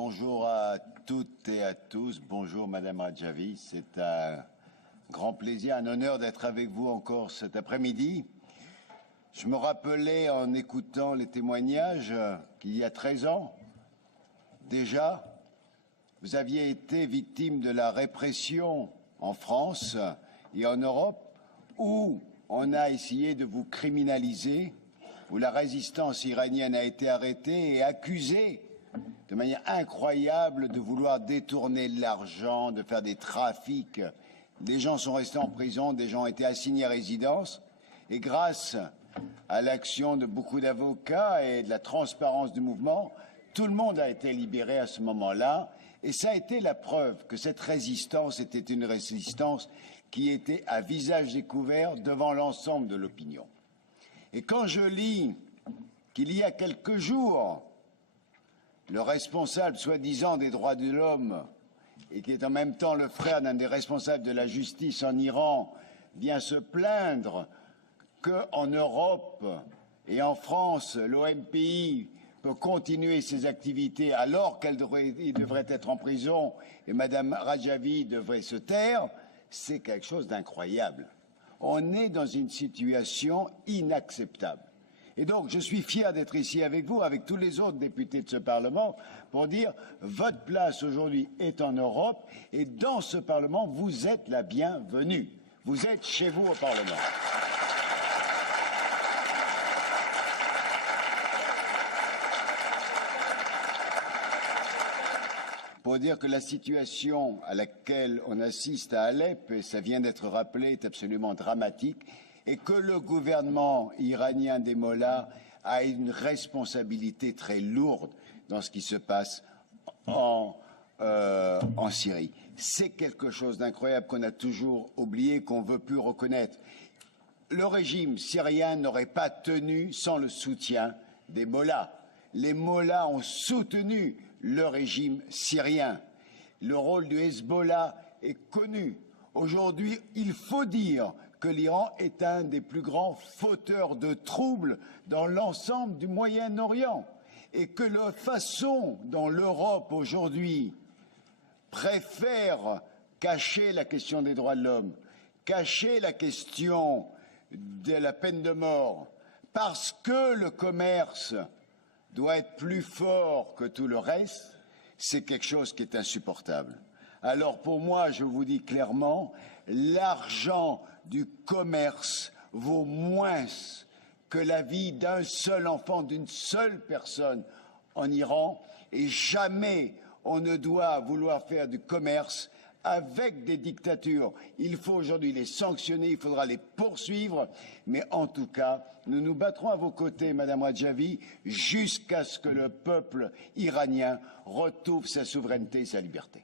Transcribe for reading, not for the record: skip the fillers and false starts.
Bonjour à toutes et à tous. Bonjour Madame Radjavi. C'est un grand plaisir, un honneur d'être avec vous encore cet après-midi. Je me rappelais en écoutant les témoignages qu'il y a 13 ans, déjà, vous aviez été victime de la répression en France et en Europe, où on a essayé de vous criminaliser, où la résistance iranienne a été arrêtée et accusée de manière incroyable de vouloir détourner l'argent, de faire des trafics. Des gens sont restés en prison, des gens ont été assignés à résidence. Et grâce à l'action de beaucoup d'avocats et de la transparence du mouvement, tout le monde a été libéré à ce moment-là. Et ça a été la preuve que cette résistance était une résistance qui était à visage découvert devant l'ensemble de l'opinion. Et quand je lis qu'il y a quelques jours, le responsable soi-disant des droits de l'homme et qui est en même temps le frère d'un des responsables de la justice en Iran vient se plaindre qu'en Europe et en France, l'OMPI peut continuer ses activités alors qu'il devrait être en prison et Madame Radjavi devrait se taire, c'est quelque chose d'incroyable. On est dans une situation inacceptable. Et donc, je suis fier d'être ici avec vous, avec tous les autres députés de ce Parlement, pour dire votre place aujourd'hui est en Europe et dans ce Parlement, vous êtes la bienvenue. Vous êtes chez vous au Parlement. Pour dire que la situation à laquelle on assiste à Alep, et ça vient d'être rappelé, est absolument dramatique, et que le gouvernement iranien des Mollahs a une responsabilité très lourde dans ce qui se passe en Syrie. C'est quelque chose d'incroyable qu'on a toujours oublié, qu'on ne veut plus reconnaître. Le régime syrien n'aurait pas tenu sans le soutien des Mollahs. Les Mollahs ont soutenu le régime syrien. Le rôle du Hezbollah est connu. Aujourd'hui, il faut dire que l'Iran est un des plus grands fauteurs de troubles dans l'ensemble du Moyen-Orient et que la façon dont l'Europe aujourd'hui préfère cacher la question des droits de l'homme, cacher la question de la peine de mort, parce que le commerce doit être plus fort que tout le reste, c'est quelque chose qui est insupportable. Alors pour moi, je vous dis clairement, l'argent du commerce vaut moins que la vie d'un seul enfant, d'une seule personne en Iran, et jamais on ne doit vouloir faire du commerce avec des dictatures. Il faut aujourd'hui les sanctionner, il faudra les poursuivre, mais en tout cas, nous nous battrons à vos côtés, Madame Radjavi, jusqu'à ce que le peuple iranien retrouve sa souveraineté et sa liberté.